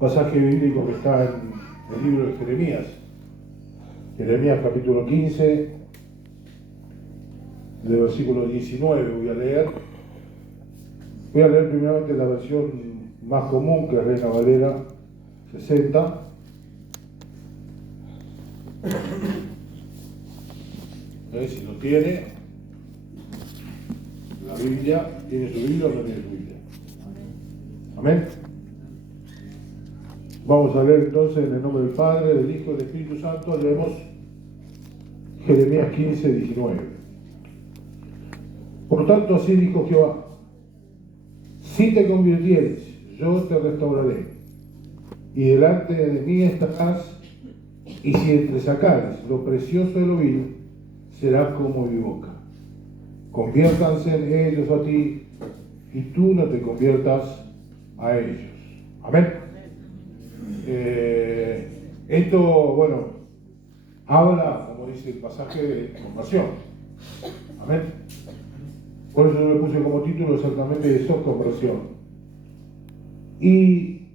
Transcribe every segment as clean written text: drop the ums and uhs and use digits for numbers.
Pasaje bíblico que está en el libro de Jeremías. Jeremías capítulo 15, del versículo 19 voy a leer. Voy a leer primeramente la versión más común, que es Reina Valera 60. Si no tiene la Biblia, tiene su Biblia o no tiene su Biblia. Amén. Vamos a leer entonces en el nombre del Padre, del Hijo y del Espíritu Santo. Leemos Jeremías 15, 19. Por tanto, así dijo Jehová: si te convirtieres, yo te restauraré, y delante de mí estarás, y si entresacares lo precioso de lo vil, serás como mi boca. Conviértanse ellos a ti, y tú no te conviertas a ellos. Amén. Esto, bueno, habla, como dice el pasaje, de conversión. Amén. Por eso yo le puse como título exactamente de conversión. Y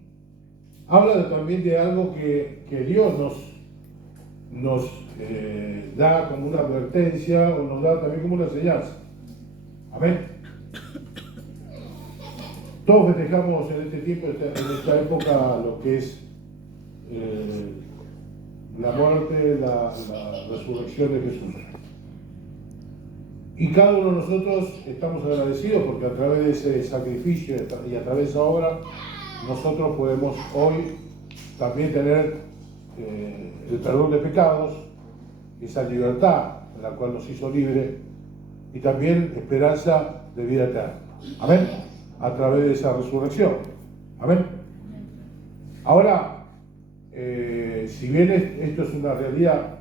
habla también de algo que Dios nos da como una advertencia, o nos da también como una enseñanza. Amén. Todos festejamos en este tiempo, en esta época, lo que es la muerte, la resurrección de Jesús. Y cada uno de nosotros estamos agradecidos porque a través de ese sacrificio y a través de esa obra, nosotros podemos hoy también tener el perdón de pecados, esa libertad en la cual nos hizo libre, y también esperanza de vida eterna. Amén. A través de esa resurrección. Amén. Ahora, si bien esto es una realidad,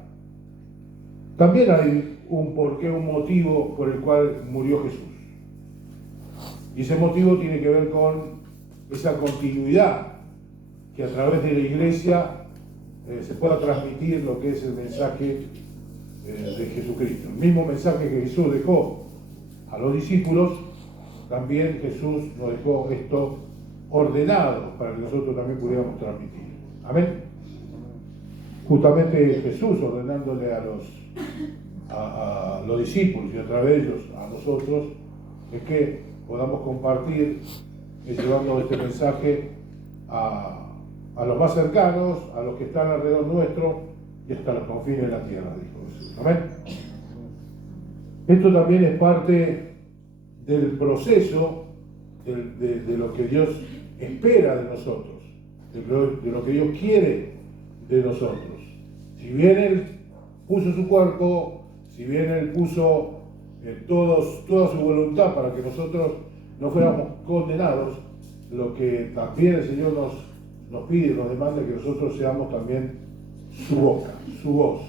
también hay un porqué, un motivo por el cual murió Jesús. Y ese motivo tiene que ver con esa continuidad que a través de la iglesia se pueda transmitir lo que es el mensaje de Jesucristo. El mismo mensaje que Jesús dejó a los discípulos, también Jesús nos dejó esto ordenado para que nosotros también pudiéramos transmitir. Amén. Justamente Jesús ordenándole a los discípulos y a través de ellos a nosotros, es que podamos compartir llevando este mensaje a los más cercanos, a los que están alrededor nuestro y hasta los confines de la tierra, dijo Jesús. Amén. Esto también es parte del proceso de lo que Dios espera de nosotros, de lo que Dios quiere de nosotros. Si bien Él puso su cuerpo, si bien Él puso toda su voluntad para que nosotros no fuéramos condenados, lo que también el Señor nos pide, nos demanda, que nosotros seamos también su boca, su voz.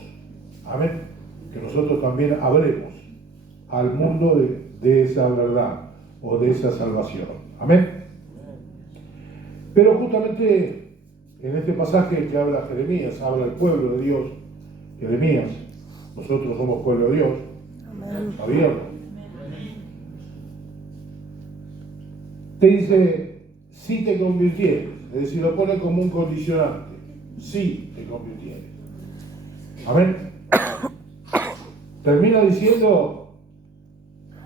Amén. Que nosotros también hablemos al mundo de esa verdad o de esa salvación. Amén. Pero justamente en este pasaje que habla Jeremías, habla el pueblo de Dios. Jeremías, nosotros somos pueblo de Dios. ¿Sabían? Te dice, si te convirtieres, es decir, lo pone como un condicionante. Si te convirtieres. Amén. Termina diciendo,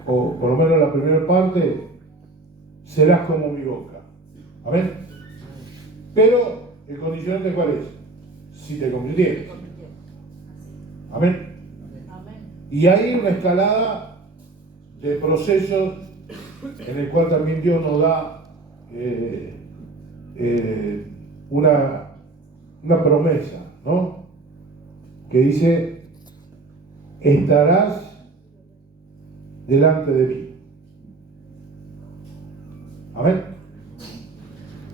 o por lo menos la primera parte, serás como mi boca. Amén. Pero el condicionante, ¿cuál es? Si te convirtieres. Amén. Y hay una escalada de procesos en el cual también Dios nos da una promesa, ¿no? Que dice, estarás delante de mí. Amén.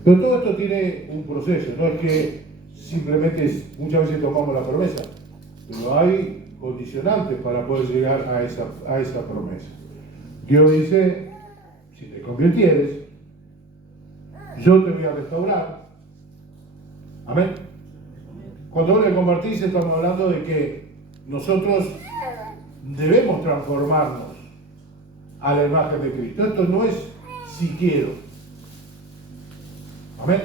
Pero todo esto tiene un proceso, no es que simplemente muchas veces tomamos la promesa, pero hay condicionantes para poder llegar a esa promesa. Dios dice, si te convirtieres, yo te voy a restaurar. Amén. Cuando vos le convertís, estamos hablando de que nosotros debemos transformarnos a la imagen de Cristo. Esto no es si quiero. Amén.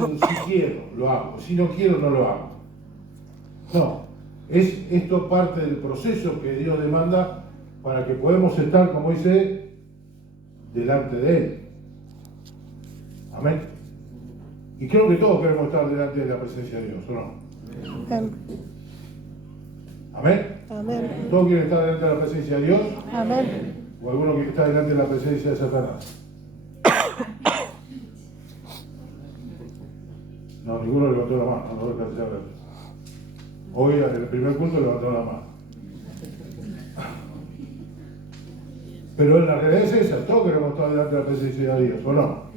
un si quiero, lo hago, si no quiero, no lo hago. No, esto parte del proceso que Dios demanda para que podamos estar, como dice, delante de Él. Amén. Y creo que todos queremos estar delante de la presencia de Dios, ¿o no? Amén. Amén. Amén. ¿Todos quieren estar delante de la presencia de Dios? Amén. ¿O alguno quiere estar delante de la presencia de Satanás? No, ninguno levantó la mano, no alcancé a ver. Hoy en el primer culto levantó la mano. Pero la realidad es esa, todos queremos estar delante de la presencia de Dios, ¿o no?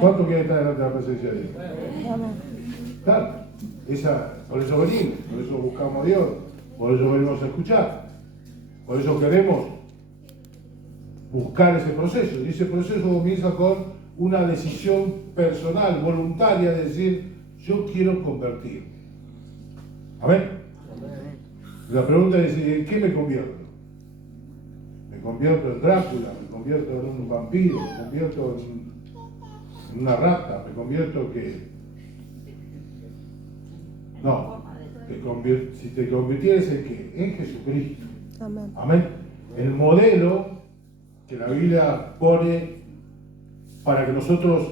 ¿Cuántos quieren estar delante de la presencia de Dios? Amén. Claro, por eso venimos, por eso buscamos a Dios, por eso venimos a escuchar, por eso queremos buscar ese proceso. Y ese proceso comienza con una decisión personal, voluntaria, de decir, yo quiero convertirme. Amén. La pregunta es, ¿en qué me convierto? ¿Me convierto en Drácula? ¿Me convierto en un vampiro? ¿Me convierto en una rata? ¿Me convierto en qué? No. Si te convirtieres en qué? En Jesucristo. Amén. Amén. El modelo que la Biblia pone para que nosotros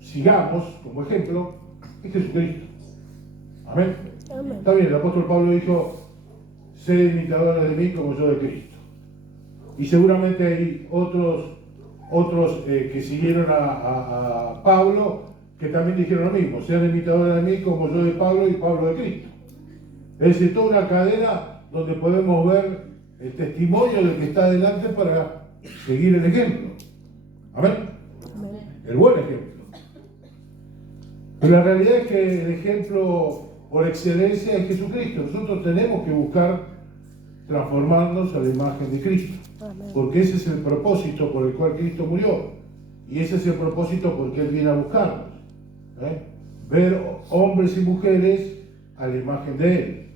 sigamos como ejemplo es Jesucristo. Amén. Amén. Está bien, el apóstol Pablo dijo, sed imitadores de mí como yo de Cristo. Y seguramente hay otros que siguieron a Pablo que también dijeron lo mismo, sean imitadores de mí como yo de Pablo y Pablo de Cristo. Es decir, toda una cadena donde podemos ver el testimonio del que está delante para seguir el ejemplo. Amén. Amén. El buen ejemplo. Pero la realidad es que el ejemplo por excelencia es Jesucristo. Nosotros tenemos que buscar transformarnos a la imagen de Cristo. Amén. Porque ese es el propósito por el cual Cristo murió. Y ese es el propósito por el que Él viene a buscarnos. Ver hombres y mujeres a la imagen de Él,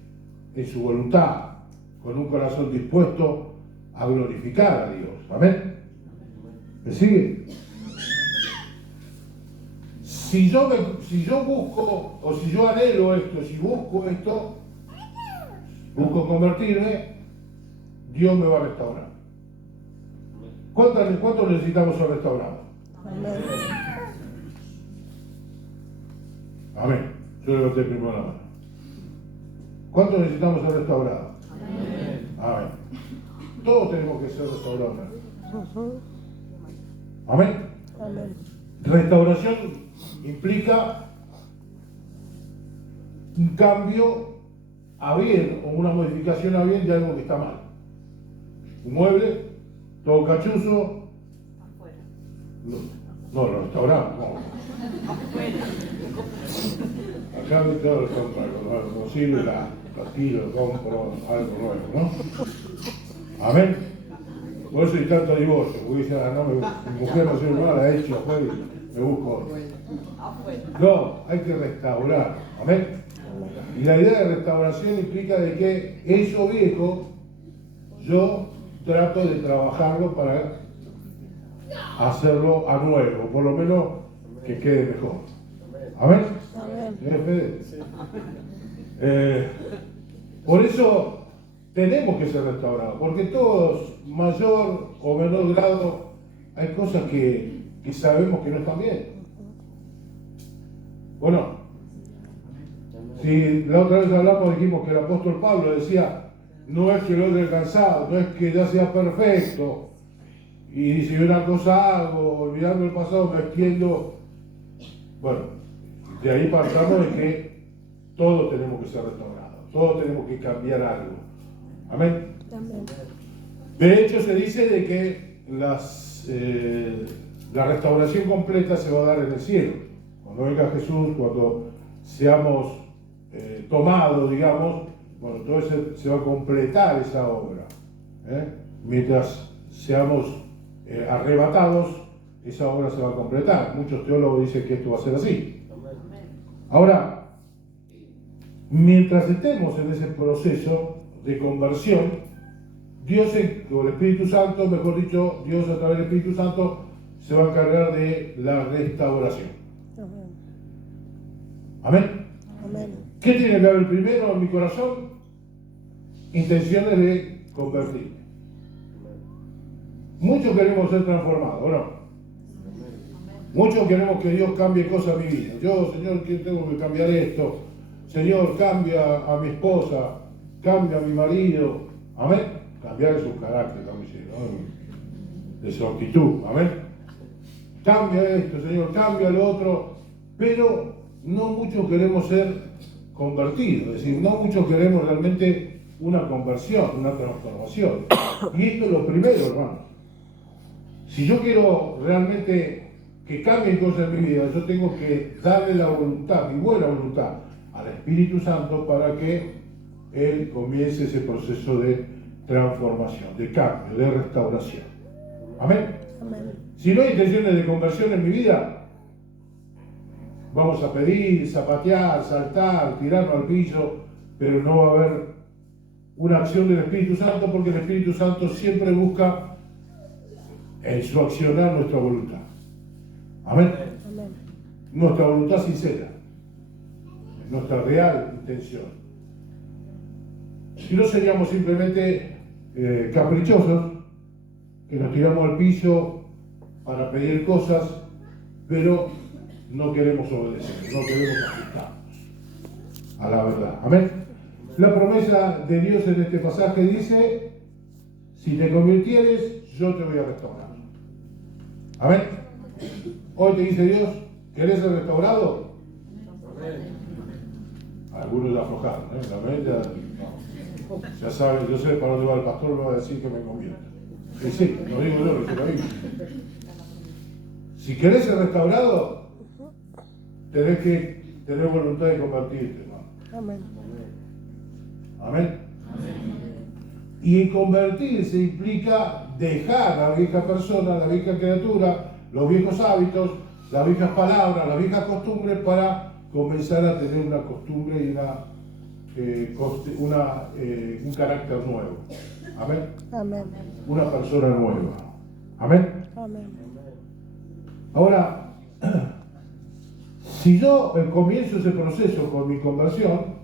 en su voluntad, con un corazón dispuesto a glorificar a Dios. Amén. ¿Me sigue? Si yo busco, o si yo anhelo esto, si busco esto, busco convertirme, Dios me va a restaurar. ¿Cuánto necesitamos ser restaurados? Amén. Amén. Yo levanté primero la mano. ¿Cuánto necesitamos ser restaurados? Amén. Todos tenemos que ser restaurados. Ujú. Amén. Amén. Restauración implica un cambio a bien o una modificación a bien de algo que está mal. Un mueble, todo cachuzo, no, lo restauramos. No. Acá me todo lo compro, no sirve, lo tiro, compro algo nuevo, ¿no? Amén. Por eso hay tanto divorcio, porque dicen, no, mi mujer no sirve más, la he hecho afuera y me busco otro. No, hay que restaurar. Amén. Y la idea de restauración implica de que eso viejo, yo trato de trabajarlo para hacerlo a nuevo, por lo menos que quede mejor. Amén. Amén. ¿Señor Fede? Por eso tenemos que ser restaurados, porque todos, mayor o menor grado, hay cosas que sabemos que no están bien. Bueno, si la otra vez hablamos, dijimos que el apóstol Pablo decía, no es que lo haya alcanzado, no es que ya sea perfecto, y si una cosa hago, olvidando el pasado, me extiendo. Bueno, de ahí partamos de que todos tenemos que ser restaurados, todos tenemos que cambiar algo. Amén. Amén. De hecho, se dice de que la restauración completa se va a dar en el cielo. Cuando venga Jesús, cuando seamos tomados, digamos, bueno, entonces se va a completar esa obra. Mientras seamos arrebatados, esa obra se va a completar. Muchos teólogos dicen que esto va a ser así. Ahora, mientras estemos en ese proceso de conversión, Dios, o el Espíritu Santo, mejor dicho, Dios a través del Espíritu Santo, se va a encargar de la restauración. Amén. Amén. Amén. ¿Qué tiene que haber primero en mi corazón? Intenciones de convertirme. Muchos queremos ser transformados, ¿o no? Muchos queremos que Dios cambie cosas en mi vida. Yo, Señor, ¿qué tengo que cambiar esto? Señor, cambia a mi esposa, cambia a mi marido. Amén. Cambiar de su carácter también, ¿no? De su actitud. Amén. Cambia esto, Señor, cambia lo otro. Pero no muchos queremos ser convertidos. Es decir, no muchos queremos realmente una conversión, una transformación. Y esto es lo primero, hermano. Si yo quiero realmente que cambien cosas en mi vida, yo tengo que darle la voluntad, mi buena voluntad, al Espíritu Santo para que Él comience ese proceso de transformación, de cambio, de restauración. Amén. Amén. Si no hay intenciones de conversión en mi vida, vamos a pedir, zapatear, saltar, tirarnos al piso, pero no va a haber una acción del Espíritu Santo, porque el Espíritu Santo siempre busca en su accionar nuestra voluntad. Amén. Amén. Nuestra voluntad sincera, nuestra real intención. Si no seríamos simplemente caprichosos, que nos tiramos al piso para pedir cosas, pero no queremos obedecer, no queremos ajustarnos a la verdad. Amén. La promesa de Dios en este pasaje dice: si te convirtieres, yo te voy a restaurar. Amén. Hoy te dice Dios: ¿querés ser restaurado? Algunos ya aflojaron, Amén. Ya saben, yo sé para dónde va el pastor, me va a decir que me convierta. Y sí, lo digo yo, lo dice la Biblia. Si querés ser restaurado, tenés que tener voluntad de convertirte, hermano. Amén. Amén. Y convertirse implica dejar a la vieja persona, la vieja criatura, los viejos hábitos, las viejas palabras, las viejas costumbres, para comenzar a tener una costumbre y un carácter nuevo. Amén. Amén. Una persona nueva. Amén. Amén. Ahora, si yo comienzo ese proceso con mi conversión,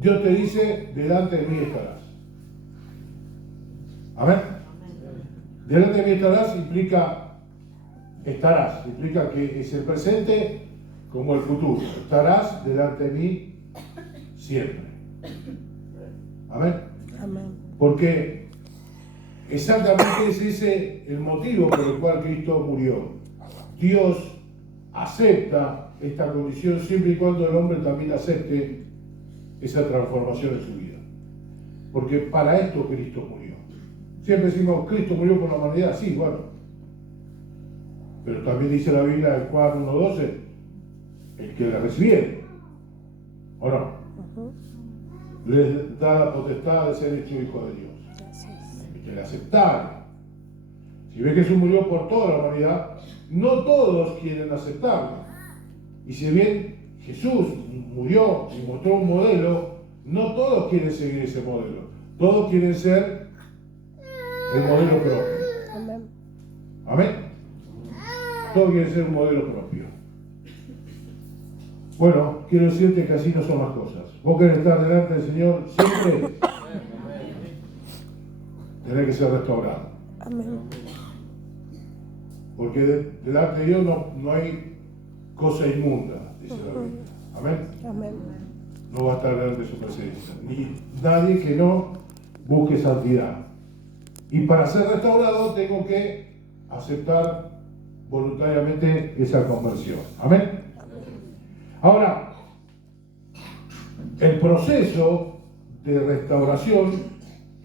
Dios te dice: delante de mí estarás. Amén. Delante de mí estarás implica que es el presente como el futuro. Estarás delante de mí siempre. Amén. Amén. Porque exactamente es ese el motivo por el cual Cristo murió. Dios acepta esta condición siempre y cuando el hombre también acepte esa transformación en su vida. Porque para esto Cristo murió. Siempre decimos: Cristo murió por la humanidad. Sí, bueno. Pero también dice la Biblia en Juan 1:12, el que la recibiere, ¿o no? Les da la potestad de ser hecho hijo de Dios. Gracias. El que le aceptara. Si ve que Jesús murió por toda la humanidad, no todos quieren aceptarlo. Y si bien Jesús murió y mostró un modelo, no todos quieren seguir ese modelo. Todos quieren ser el modelo propio. Amén. Amén. Todos quieren ser un modelo propio. Bueno, quiero decirte que así no son las cosas. Vos querés estar delante del Señor siempre, tenés que ser restaurado. Amén. Porque delante de Dios no hay cosa inmunda, dice la Biblia. Amén. Amén. No va a estar delante de su presencia. Ni nadie que no busque santidad. Y para ser restaurado tengo que aceptar voluntariamente esa conversión. Amén. Ahora, el proceso de restauración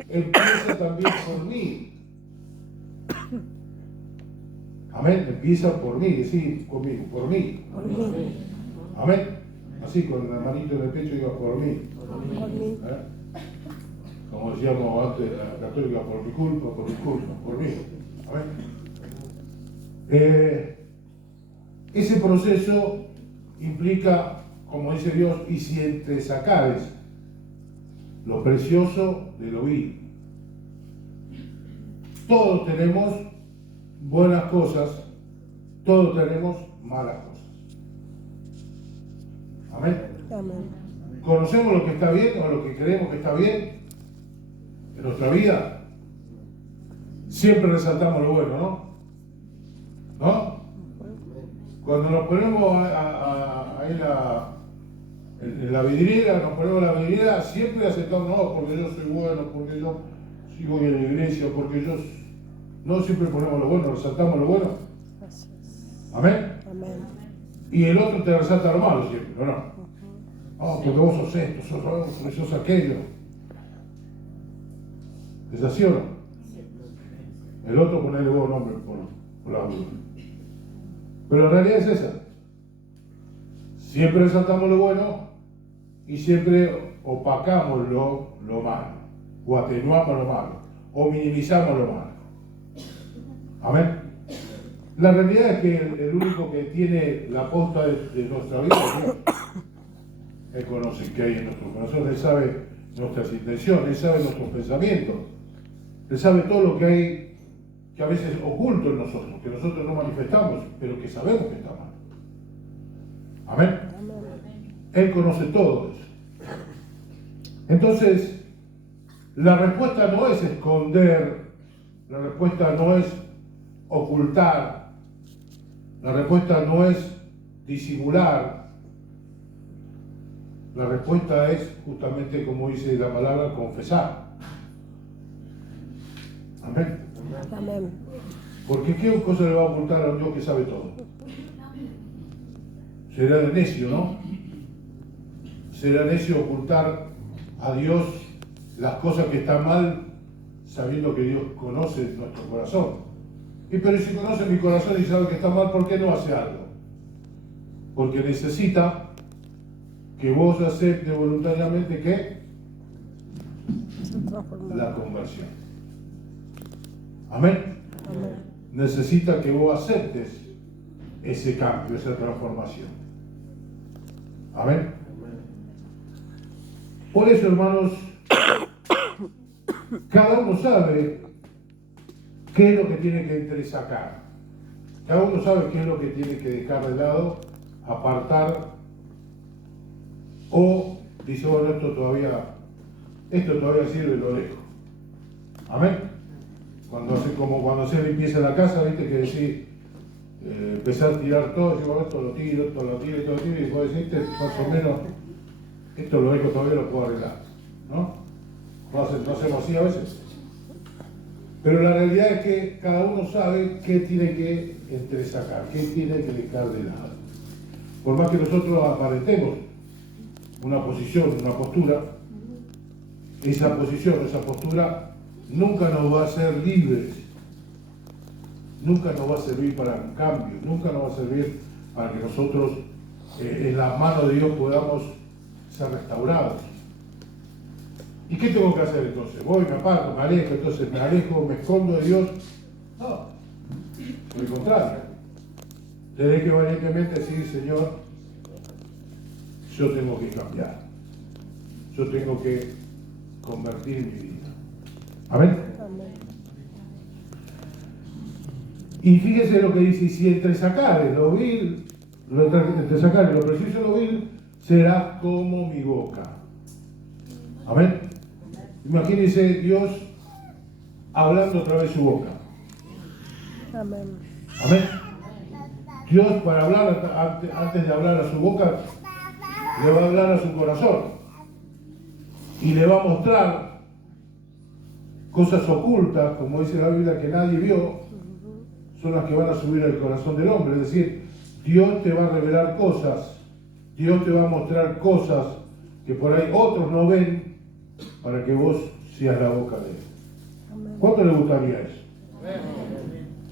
empieza también por mí. Amén. Empieza por mí, decir conmigo, por mí. Por mí. Amén. Así, con la manito en el pecho, diga: por mí. Por mí. Como decíamos antes, la católica: por mi culpa, por mí. Amén. Ese proceso implica, como dice Dios: y si entre sacares lo precioso de lo vil. Todos tenemos buenas cosas, todos tenemos malas cosas. Amén. Amén. ¿Conocemos lo que está bien o lo que creemos que está bien en nuestra vida? Siempre resaltamos lo bueno, ¿no? ¿No? Cuando nos ponemos ahí en la vidriera, nos ponemos la vidriera, siempre aceptamos, no, porque yo soy bueno, porque yo sigo en la iglesia, porque yo... No siempre ponemos lo bueno, resaltamos lo bueno. Así es. Amén. Amén. Y el otro te resalta lo malo siempre, ¿o no? Oh, porque vos sos esto, sos lo otro, sos aquello. ¿Es así o no? El otro ponerle buen nombre por la duda. Pero la realidad es esa. Siempre resaltamos lo bueno y siempre opacamos lo malo, o atenuamos lo malo, o minimizamos lo malo. Amén. La realidad es que el único que tiene la posta de nuestra vida es Dios. Él conoce qué hay en nuestro corazón, Él sabe nuestras intenciones, Él sabe nuestros pensamientos, Él sabe todo lo que hay, que a veces oculto en nosotros, que nosotros no manifestamos, pero que sabemos que está mal. Amén. Él conoce todo eso. Entonces, la respuesta no es esconder, la respuesta no es ocultar, la respuesta no es disimular, la respuesta es justamente como dice la palabra, confesar. Amén. Amén. Porque ¿qué cosa le va a ocultar a un Dios que sabe todo? Será de necio, ¿no? Será necio ocultar a Dios las cosas que están mal, sabiendo que Dios conoce nuestro corazón. Y pero si conoce mi corazón y sabe que está mal, ¿por qué no hace algo? Porque necesita que vos aceptes voluntariamente ¿qué? La conversión. Amén. Amén. Necesita que vos aceptes ese cambio, esa transformación. Amén. Por eso, hermanos, cada uno sabe qué es lo que tiene que entresacar. Cada uno sabe qué es lo que tiene que dejar de lado, apartar, o dice, bueno, esto todavía sirve, lo dejo. Amén. Cuando se limpieza la casa, viste que decís, empezar a tirar todo, digo, esto lo tiro, y después decís, más o menos, esto lo dejo, todavía lo puedo arreglar, ¿no? No hacemos así a veces. Pero la realidad es que cada uno sabe qué tiene que entresacar, qué tiene que dejar de lado. Por más que nosotros aparentemos una posición, una postura, esa posición, esa postura nunca nos va a hacer libres, nunca nos va a servir para un cambio, nunca nos va a servir para que nosotros en la mano de Dios podamos ser restaurados. ¿Y qué tengo que hacer entonces? Voy, me aparto, me alejo, entonces me alejo, me escondo de Dios. No, por el contrario. Tenés que valientemente decir, Señor, yo tengo que cambiar. Yo tengo que convertir mi vida. Amén. Amén. Y fíjese lo que dice, si entre sacar lo vil, entre sacar lo preciso lo vil, será como mi boca. Amén. Imagínense Dios hablando a través de su boca. Amén. Amén. Dios para hablar, antes de hablar a su boca, le va a hablar a su corazón. Y le va a mostrar cosas ocultas, como dice la Biblia, que nadie vio, son las que van a subir al corazón del hombre. Es decir, Dios te va a revelar cosas, Dios te va a mostrar cosas que por ahí otros no ven, para que vos seas la boca de Él. Amén. ¿Cuánto le gustaría eso?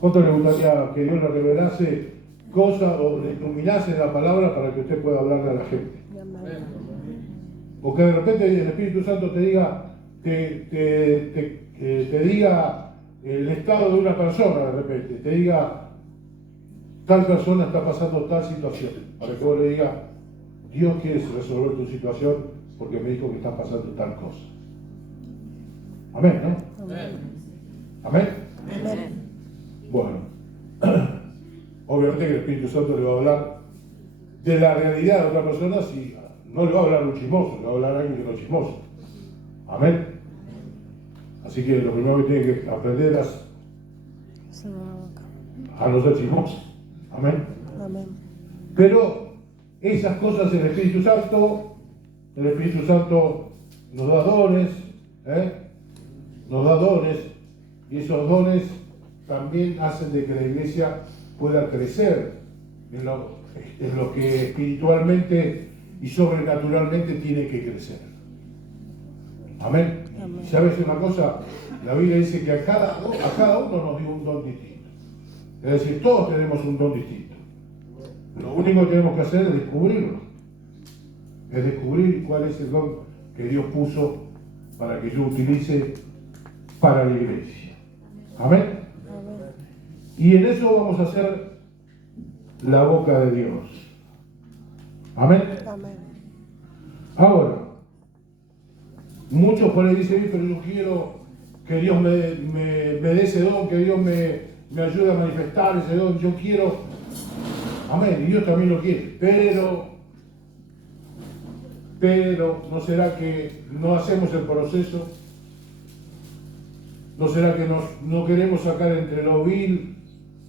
¿Cuánto le gustaría que Dios le revelase cosas o le iluminase la palabra para que usted pueda hablarle a la gente? Amén. O que de repente el Espíritu Santo te diga, te diga el estado de una persona, de repente, te diga, tal persona está pasando tal situación, para que vos le digas, Dios quiere resolver tu situación porque me dijo que está pasando tal cosa. Amén, ¿no? Amén. Amén. Amén. Bueno, obviamente que el Espíritu Santo le va a hablar de la realidad de otra persona si no le va a hablar un chismoso, le va a hablar a alguien que no es chismoso. Amén. Así que lo primero que tiene que aprender es Cerrar la boca. a no ser chismoso. Amén. Amén. Pero esas cosas el Espíritu Santo nos da dones, nos da dones, y esos dones también hacen de que la iglesia pueda crecer en lo que espiritualmente y sobrenaturalmente tiene que crecer. Amén. Amén. Y sabes una cosa, la Biblia dice que a cada uno nos dio un don distinto. Es decir, todos tenemos un don distinto. Lo único que tenemos que hacer es descubrirlo. Es descubrir cuál es el don que Dios puso para que yo utilice para la iglesia. Amén. Amén. Y en eso vamos a hacer la boca de Dios. Amén. Amén. Ahora, muchos por ahí dicen, pero yo quiero que Dios me dé ese don, que Dios me ayude a manifestar ese don, yo quiero, amén, y Dios también lo quiere, pero ¿no será que no hacemos el proceso? ¿No será que no queremos sacar entre lo vil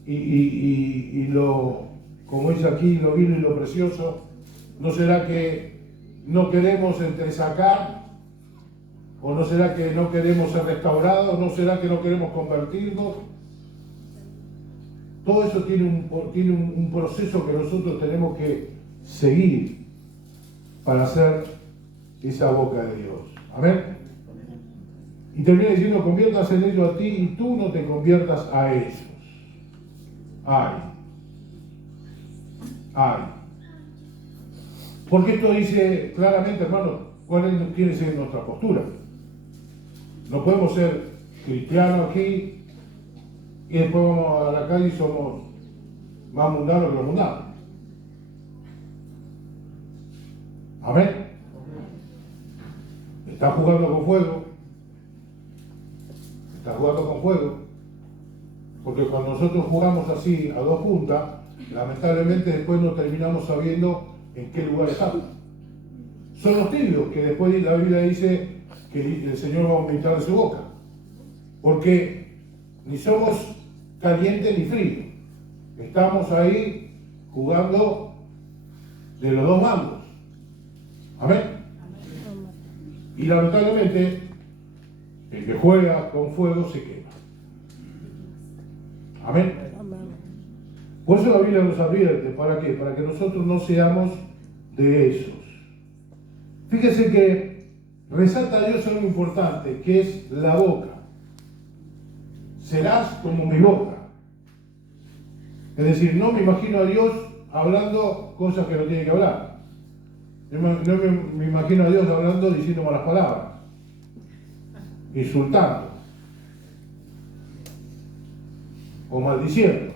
y lo, como dice aquí, lo vil y lo precioso? ¿No será que no queremos entresacar? ¿O no será que no queremos ser restaurados? ¿No será que no queremos convertirnos? Todo eso tiene un proceso que nosotros tenemos que seguir para hacer esa boca de Dios. Amén. Y termina diciendo, conviertas en ellos a ti y tú no te conviertas a ellos. Ay. Porque esto dice claramente, hermano, cuál quiere ser nuestra postura. No podemos ser cristianos aquí y después vamos a la calle y somos más mundanos que los mundanos. Amén. Está jugando con fuego. Porque cuando nosotros jugamos así a dos puntas, lamentablemente después no terminamos sabiendo en qué lugar estamos. Son los tibios que después la Biblia dice que el Señor va a vomitar de su boca. Porque ni somos calientes ni fríos. Estamos ahí jugando de los dos bandos. Amén. Y lamentablemente, el que juega con fuego se quema. Amén. Amén. Por eso la Biblia nos advierte. ¿Para qué? Para que nosotros no seamos de esos. Fíjese que resalta a Dios algo importante, que es la boca. Serás como mi boca. Es decir, no me imagino a Dios hablando cosas que no tiene que hablar. No me imagino a Dios hablando diciendo malas palabras, insultando o maldiciendo.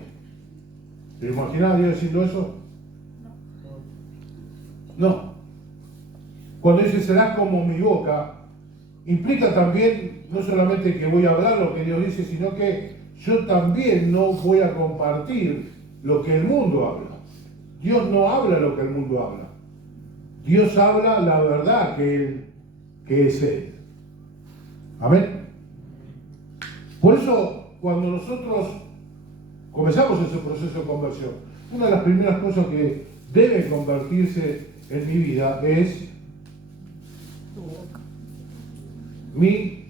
¿Te imaginas a Dios diciendo eso? No. Cuando dice será como mi boca, implica también no solamente que voy a hablar lo que Dios dice, sino que yo también no voy a compartir lo que el mundo habla. Dios no habla lo que el mundo habla. Dios habla la verdad que es Él. Amén. Por eso, cuando nosotros comenzamos ese proceso de conversión, una de las primeras cosas que debe convertirse en mi vida es mi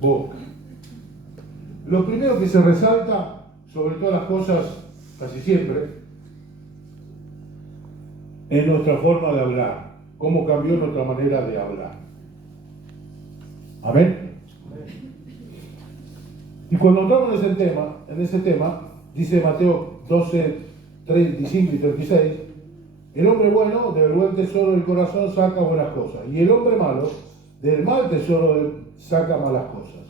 boca. Lo primero que se resalta, sobre todas las cosas, casi siempre, es nuestra forma de hablar. Cómo cambió nuestra manera de hablar. Amén. Y cuando entramos en ese tema, dice Mateo 12, 35 y 36, el hombre bueno del buen tesoro del corazón saca buenas cosas, y el hombre malo del mal tesoro saca malas cosas.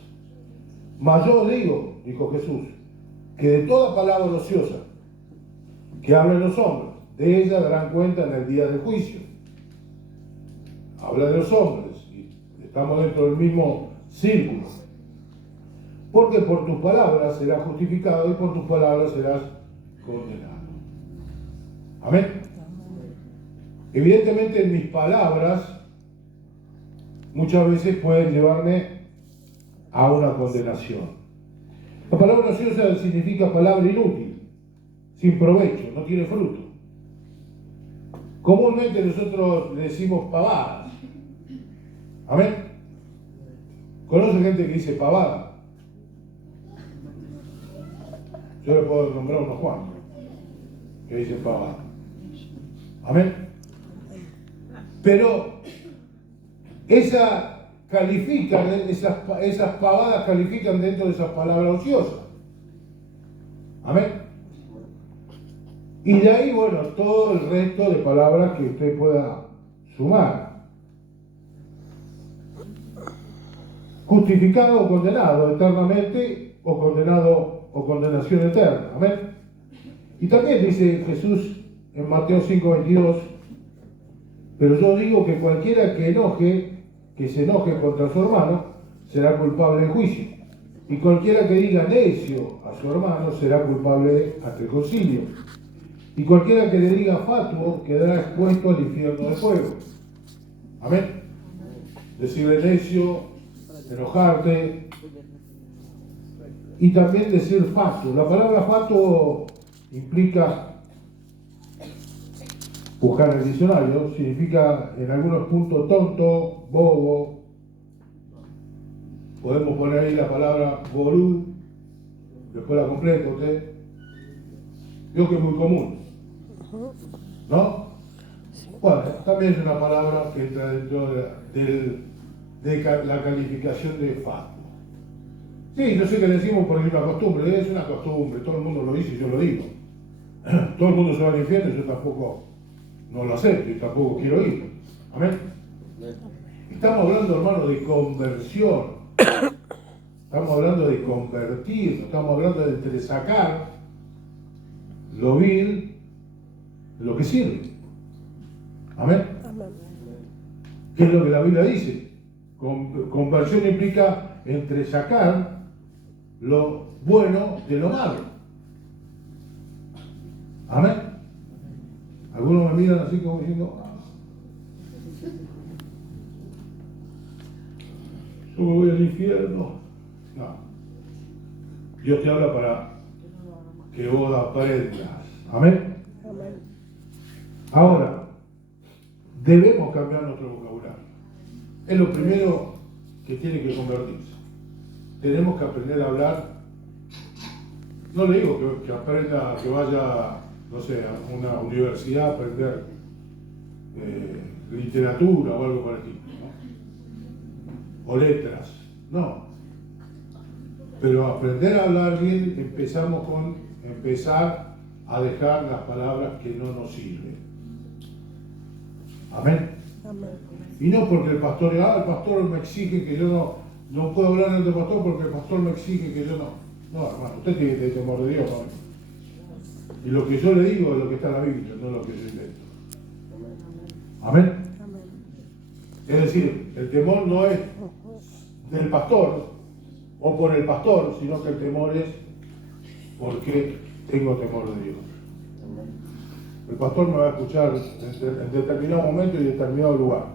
Mas yo os digo, dijo Jesús, que de toda palabra ociosa que hablen los hombres, de ella darán cuenta en el día del juicio. Habla de los hombres, y estamos dentro del mismo círculo. Porque por tus palabras serás justificado y por tus palabras serás condenado. Amén. Evidentemente mis palabras muchas veces pueden llevarme a una condenación. La palabra ociosa significa palabra inútil, sin provecho, no tiene fruto. Comúnmente nosotros le decimos pavadas. Amén. ¿Conoce gente que dice pavada? Yo le puedo nombrar unos cuantos que dicen pavada. Amén. Pero esas pavadas califican dentro de esas palabras ociosas. Amén. Y de ahí, bueno, todo el resto de palabras que usted pueda sumar. Justificado o condenado eternamente, o condenado o condenación eterna. Amén. Y también dice Jesús en Mateo 5:22, pero yo digo que cualquiera que se enoje contra su hermano, será culpable de juicio. Y cualquiera que diga necio a su hermano, será culpable ante el concilio. Y cualquiera que le diga fatuo, quedará expuesto al infierno de fuego. Amén. Decirle necio, enojarte, y también decir fatuo. La palabra fatuo implica, buscar en el diccionario, significa en algunos puntos tonto, bobo. Podemos poner ahí la palabra ború, después la completa usted. Creo que es muy común, ¿no? Bueno, también es una palabra que entra dentro de la calificación de fatuo. Sí, yo sé que decimos por una costumbre, es una costumbre, todo el mundo lo dice y yo lo digo. Todo el mundo se va al infierno y yo tampoco no lo acepto y tampoco quiero ir. Amén. Estamos hablando, hermano, de conversión. Estamos hablando de convertir, estamos hablando de entresacar lo vil de lo que sirve. Amén. ¿Qué es lo que la Biblia dice? Conversión implica entresacar lo bueno de lo malo. Amén. Algunos me miran así como diciendo, yo me voy al infierno. No. Dios te habla para que vos aprendas. Amén. Ahora, debemos cambiar nuestro vocabulario. Es lo primero que tiene que convertirse. Tenemos que aprender a hablar. No le digo que aprenda, que vaya, no sé, a una universidad a aprender literatura o algo por el estilo, ¿no? O letras. No. Pero aprender a hablar bien, empezamos con empezar a dejar las palabras que no nos sirven. Amén. Y no porque el pastor me exige que yo no puedo hablar ante el pastor porque el pastor me exige que yo no. No, hermano, usted tiene que tener temor de Dios, ¿no? Y lo que yo le digo es lo que está en la Biblia, no lo que yo invento. Amén. Es decir, el temor no es del pastor o por el pastor, sino que el temor es porque tengo temor de Dios. El pastor me va a escuchar en determinado momento y en determinado lugar.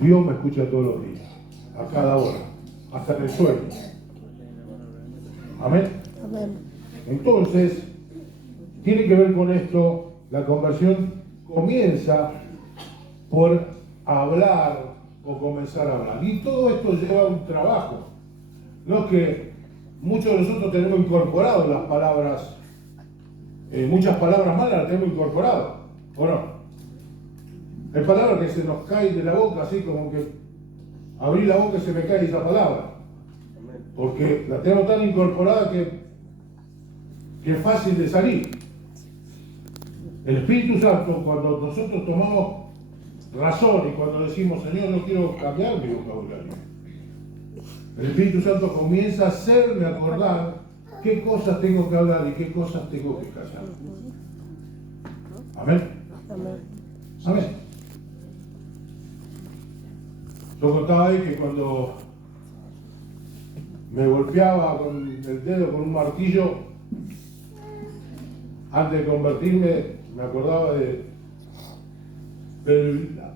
Dios me escucha todos los días, a cada hora, hasta en el sueño. Amén. Entonces, tiene que ver con esto, la conversión comienza por hablar o comenzar a hablar. Y todo esto lleva un trabajo. No es que muchos de nosotros tenemos incorporado las palabras, muchas palabras malas las tenemos incorporado, ¿o no? Hay palabras que se nos caen de la boca, así como que abrí la boca y se me cae esa palabra. Porque la tenemos tan incorporada que es fácil de salir. El Espíritu Santo, cuando nosotros tomamos razón y cuando decimos, Señor, no quiero cambiar mi vocabulario, el Espíritu Santo comienza a hacerme acordar qué cosas tengo que hablar y qué cosas tengo que callar. Amén. Amén. Yo contaba ahí que cuando me golpeaba con el dedo con un martillo, antes de convertirme, me acordaba de Pedro y Lila.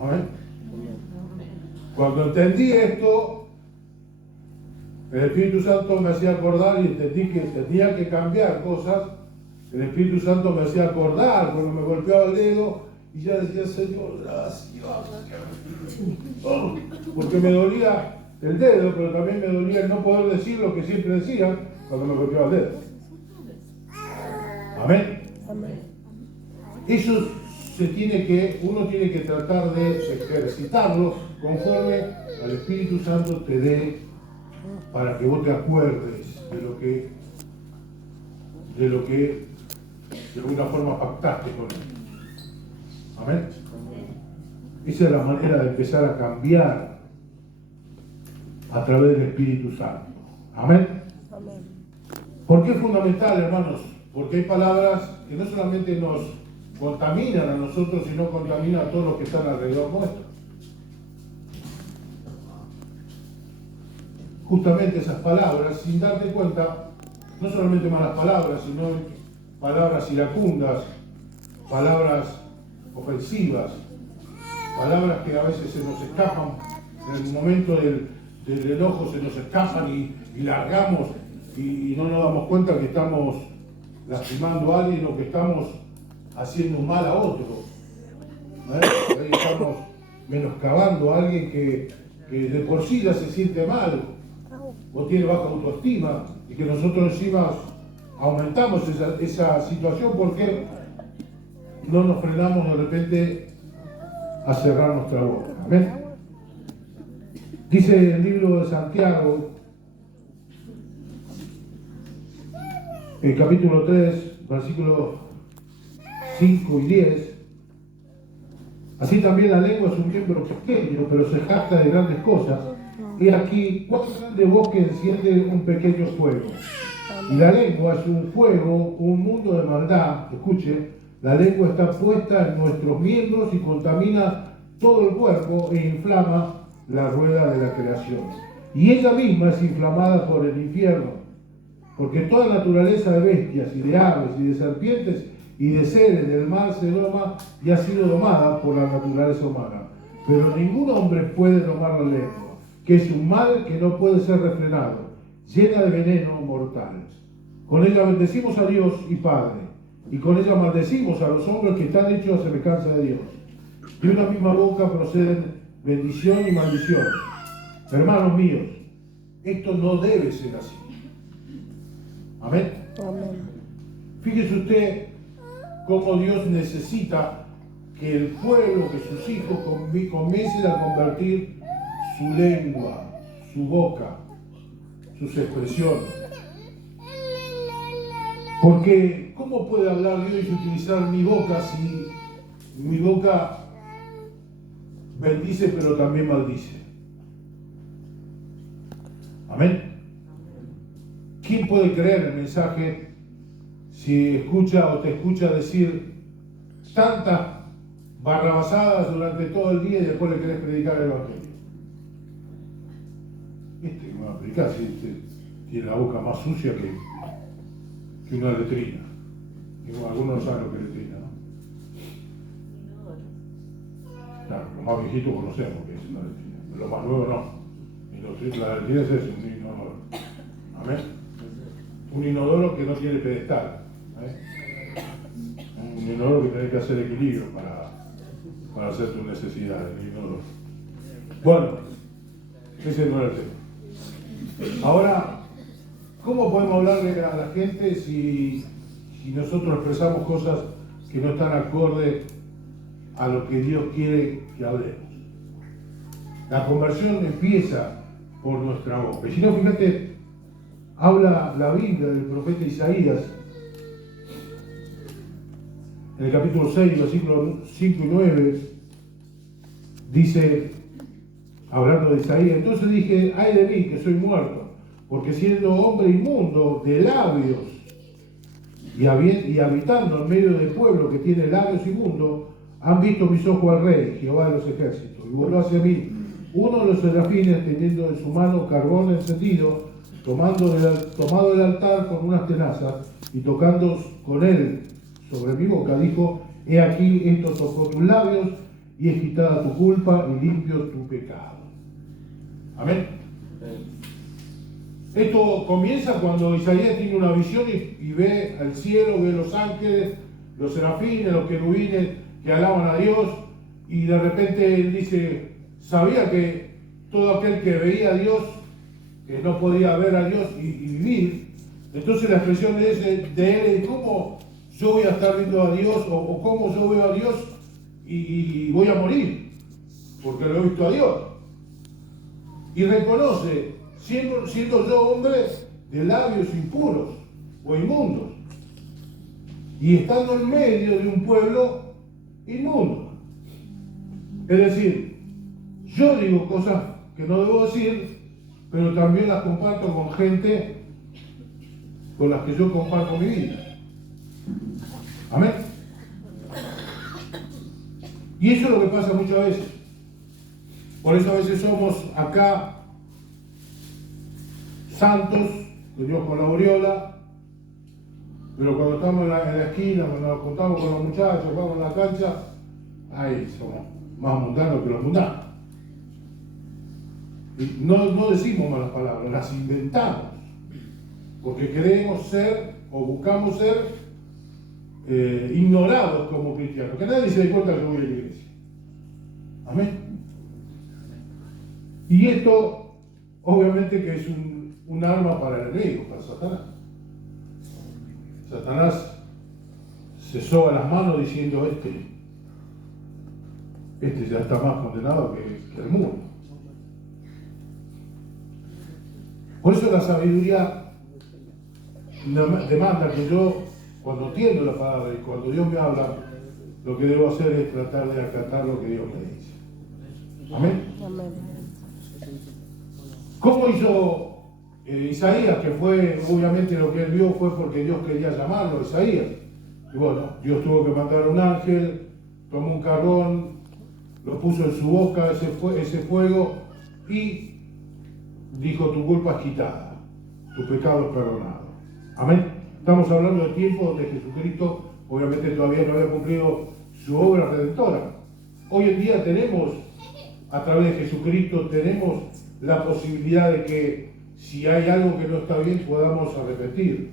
Amén. Cuando entendí esto, el Espíritu Santo me hacía acordar y entendí que tenía que cambiar cosas. El Espíritu Santo me hacía acordar cuando me golpeaba el dedo y ya decía, Señor, gracias. Oh, porque me dolía el dedo, pero también me dolía el no poder decir lo que siempre decía cuando me golpeaba el dedo. Amén. Amén. Eso uno tiene que tratar de ejercitarlo conforme al Espíritu Santo te dé, para que vos te acuerdes de lo que de alguna forma pactaste con él. Amén. Esa es la manera de empezar a cambiar a través del Espíritu Santo. Amén. Amén. ¿Por qué es fundamental, hermanos? Porque hay palabras que no solamente nos contaminan a nosotros, sino contaminan a todos los que están alrededor nuestro. Justamente esas palabras, sin darte cuenta, no solamente malas palabras, sino palabras iracundas, palabras ofensivas, palabras que a veces se nos escapan, en el momento del enojo se nos escapan y largamos y no nos damos cuenta que estamos lastimando a alguien o que estamos haciendo mal a otro. Ahí estamos menoscabando a alguien que de por sí ya se siente mal o tiene baja autoestima y que nosotros encima aumentamos esa situación porque no nos frenamos de repente a cerrar nuestra boca. ¿Amén? Dice el libro de Santiago, el capítulo 3, versículos 5 y 10, así también la lengua es un miembro pequeño, pero se jacta de grandes cosas. Y aquí, ¿cuál grande bosque enciende un pequeño fuego? Y la lengua es un fuego, un mundo de maldad. Escuche, la lengua está puesta en nuestros miembros y contamina todo el cuerpo e inflama la rueda de la creación. Y ella misma es inflamada por el infierno, porque toda naturaleza de bestias y de aves y de serpientes y de seres del mar se doma y ha sido domada por la naturaleza humana. Pero ningún hombre puede domar la lengua, que es un mal que no puede ser refrenado, llena de veneno mortal. Con ella bendecimos a Dios y Padre, y con ella maldecimos a los hombres que están hechos a semejanza de Dios. De una misma boca proceden bendición y maldición. Hermanos míos, esto no debe ser así. Amén. Amén. Fíjese usted cómo Dios necesita que el pueblo, que sus hijos comiencen a convertir su lengua, su boca, sus expresiones. Porque, ¿cómo puede hablar Dios y utilizar mi boca si mi boca bendice pero también maldice? Amén. ¿Quién puede creer el mensaje si escucha o te escucha decir tantas barrabasadas durante todo el día y después le querés predicar el evangelio? Este que me va a predicar si tiene la boca más sucia que una letrina. Y algunos no saben lo que es letrina, ¿no? Claro, los más viejitos conocemos que es una letrina, pero los más nuevos no. Y la letrina es eso, un inodoro. Amén. Un inodoro que no tiene pedestal. Un inodoro que tenés que hacer equilibrio para hacer tus necesidades. El inodoro. Bueno, ese no era el tema. Ahora, ¿cómo podemos hablarle a la gente si nosotros expresamos cosas que no están acorde a lo que Dios quiere que hablemos? La conversión empieza por nuestra boca. Y si no, fíjate, habla la Biblia del profeta Isaías, en el capítulo 6, versículos 5 y 9, dice, hablando de Isaías, entonces dije, ay de mí, que soy muerto, porque siendo hombre inmundo de labios y habitando en medio del pueblo que tiene labios inmundos, han visto mis ojos al Rey, Jehová de los ejércitos, y volvió hacia mí uno de los serafines teniendo en su mano carbón encendido, tomado del altar con unas tenazas, y tocando con él sobre mi boca, dijo: he aquí, esto tocó tus labios, y es quitada tu culpa y limpio tu pecado. Amén. Esto comienza cuando Isaías tiene una visión y ve al cielo, ve los ángeles, los serafines, los querubines que alaban a Dios, y de repente él dice: sabía que todo aquel que veía a Dios, que no podía ver a Dios y vivir. Entonces la expresión de él es: ¿cómo yo voy a estar viendo a Dios? O ¿cómo yo veo a Dios y voy a morir? Porque lo he visto a Dios. Y reconoce, siendo yo hombre de labios impuros o inmundos, y estando en medio de un pueblo inmundo. Es decir, yo digo cosas que no debo decir, pero también las comparto con gente con las que yo comparto mi vida. Amén. Y eso es lo que pasa muchas veces. Por eso a veces somos acá santos, de Dios con la aureola, pero cuando estamos en la esquina, cuando nos contamos con los muchachos, vamos a la cancha, ahí somos más mundanos que los mundanos. Y no decimos malas palabras, las inventamos, porque queremos ser o buscamos ser ignorados como cristianos, que nadie se dé cuenta que yo voy a la iglesia. Amén. Y esto, obviamente, que es un arma para el enemigo, para Satanás. Satanás se soba las manos diciendo: este ya está más condenado que el mundo. Por eso la sabiduría demanda que yo, cuando entiendo la palabra y cuando Dios me habla, lo que debo hacer es tratar de acatar lo que Dios me dice. Amén. Amén. ¿Cómo hizo Isaías? Que fue, obviamente, lo que él vio fue porque Dios quería llamarlo a Isaías. Y bueno, Dios tuvo que mandar a un ángel, tomó un carbón, lo puso en su boca, ese fuego, y dijo: tu culpa es quitada, tu pecado es perdonado. Amén. Estamos hablando de tiempos donde Jesucristo, obviamente, todavía no había cumplido su obra redentora. Hoy en día tenemos, a través de Jesucristo, tenemos la posibilidad de que si hay algo que no está bien podamos arrepentir.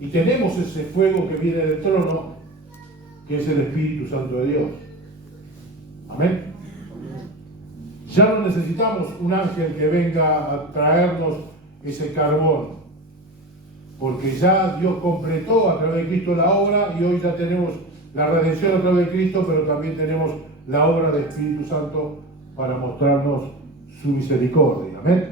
Y tenemos ese fuego que viene del trono, que es el Espíritu Santo de Dios. Amén. Ya no necesitamos un ángel que venga a traernos ese carbón, porque ya Dios completó a través de Cristo la obra, y hoy ya tenemos la redención a través de Cristo, pero también tenemos la obra del Espíritu Santo para mostrarnos su misericordia. Amén.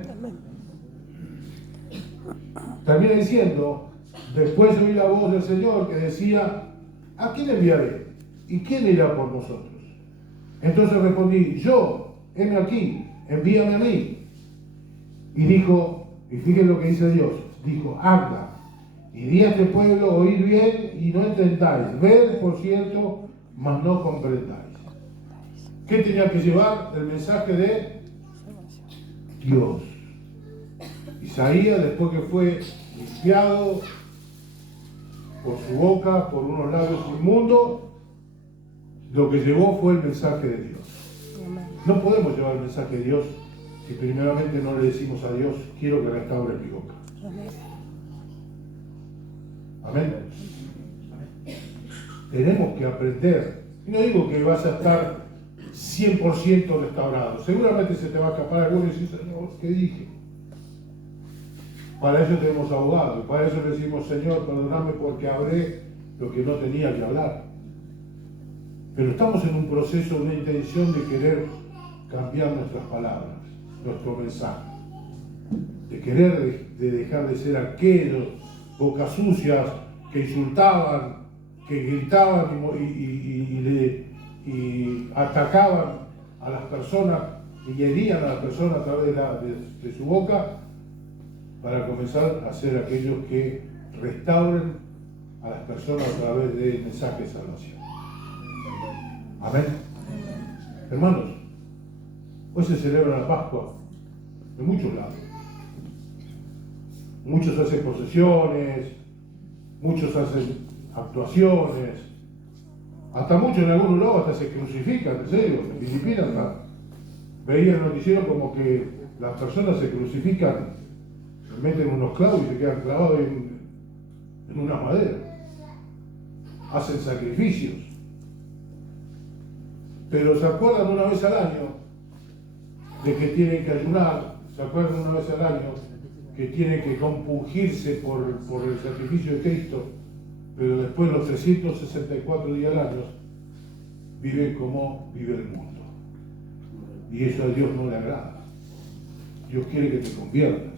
Termina diciendo: después oí la voz del Señor que decía: ¿a quién enviaré? ¿Y quién irá por nosotros? Entonces respondí: yo, heme aquí, envíame a mí. Y dijo, y fíjense lo que dice Dios, dijo: anda, y di a este pueblo oír bien y no entendáis, ver por cierto, mas no comprendáis. ¿Qué tenía que llevar? El mensaje de Dios. Isaías, después que fue limpiado por su boca, por unos labios inmundos, lo que llevó fue el mensaje de Dios. No podemos llevar el mensaje de Dios si primeramente no le decimos a Dios: quiero que restaure mi boca. Amén. Tenemos que aprender. Y no digo que vas a estar 100% restaurado. Seguramente se te va a escapar alguno y decir: Señor, ¿qué dije? Para eso tenemos abogados. Para eso le decimos: Señor, perdóname porque hablé lo que no tenía que hablar. Pero estamos en un proceso, una intención de querer cambiar nuestras palabras, nuestro mensaje. De querer dejar de ser aquellos bocas sucias que insultaban, que gritaban y atacaban a las personas y herían a las personas a través de su boca, para comenzar a ser aquellos que restauren a las personas a través del mensaje de salvación. Amén. Hermanos, hoy se celebra la Pascua en muchos lados. Muchos hacen procesiones, muchos hacen actuaciones, hasta muchos en algunos lados hasta se crucifican, en serio, en Filipinas veía el noticiero como que las personas se crucifican, se meten unos clavos y se quedan clavados en una madera, hacen sacrificios, pero se acuerdan una vez al año de que tienen que ayunar, se acuerdan una vez al año que tienen que compungirse por el sacrificio de Cristo, pero después los 364 días al año viven como vive el mundo. Y eso a Dios no le agrada. Dios quiere que te conviertas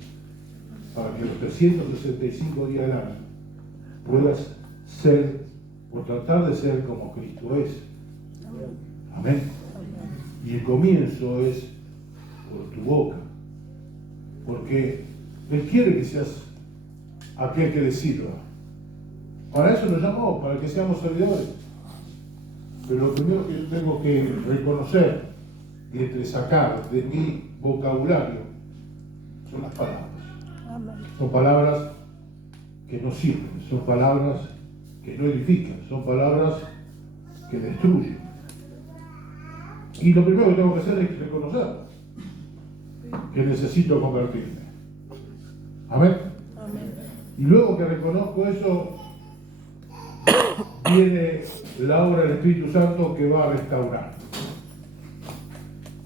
para que los 365 días al año puedas ser o tratar de ser como Cristo es. Amén. Y el comienzo es por tu boca, porque Él quiere que seas aquel que le sirva. Para eso nos llamó, para que seamos servidores. Pero lo primero que yo tengo que reconocer y entresacar de mi vocabulario son las palabras. Son palabras que no sirven, son palabras que no edifican, son palabras que destruyen. Y lo primero que tengo que hacer es reconocer que necesito convertirme. Amén. Amén. Y luego que reconozco eso, viene la obra del Espíritu Santo que va a restaurar.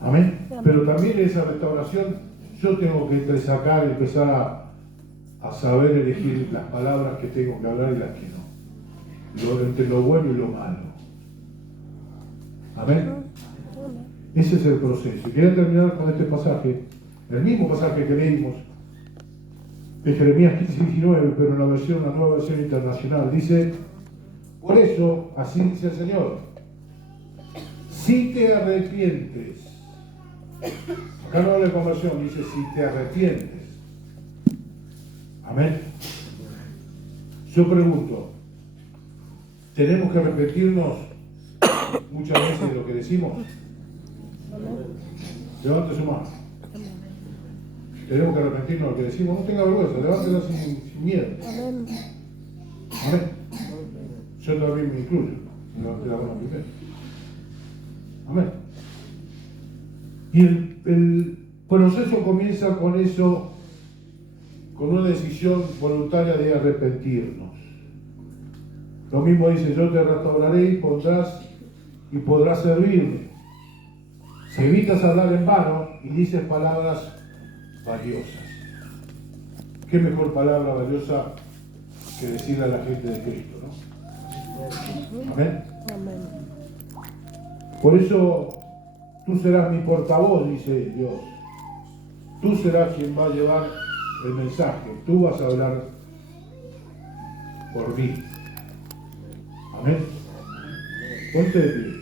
Amén. Pero también en esa restauración yo tengo que entresacar y empezar a saber elegir las palabras que tengo que hablar y las que no. Entre lo bueno y lo malo. Amén. Ese es el proceso. Y quería terminar con este pasaje, el mismo pasaje que leímos, de Jeremías 15:19, pero en la versión, una nueva versión internacional. Dice: por eso, así dice el Señor, si te arrepientes, acá no habla de conversión, dice si te arrepientes. Amén. Yo pregunto, ¿tenemos que arrepentirnos muchas veces de lo que decimos? Levante su mano. Tenemos que arrepentirnos de lo que decimos. No tenga vergüenza, levántela sin miedo. Amén. Yo también me incluyo. Levanté la mano primero. Amén. Y el proceso comienza con eso, con una decisión voluntaria de arrepentirnos. Lo mismo dice: yo te restauraré y podrás servirme. Si evitas hablar en vano y dices palabras valiosas. ¿Qué mejor palabra valiosa que decirle a la gente de Cristo, no? Amén. Amén. Por eso tú serás mi portavoz, dice Dios. Tú serás quien va a llevar el mensaje. Tú vas a hablar por mí. Amén. Ponte de pie.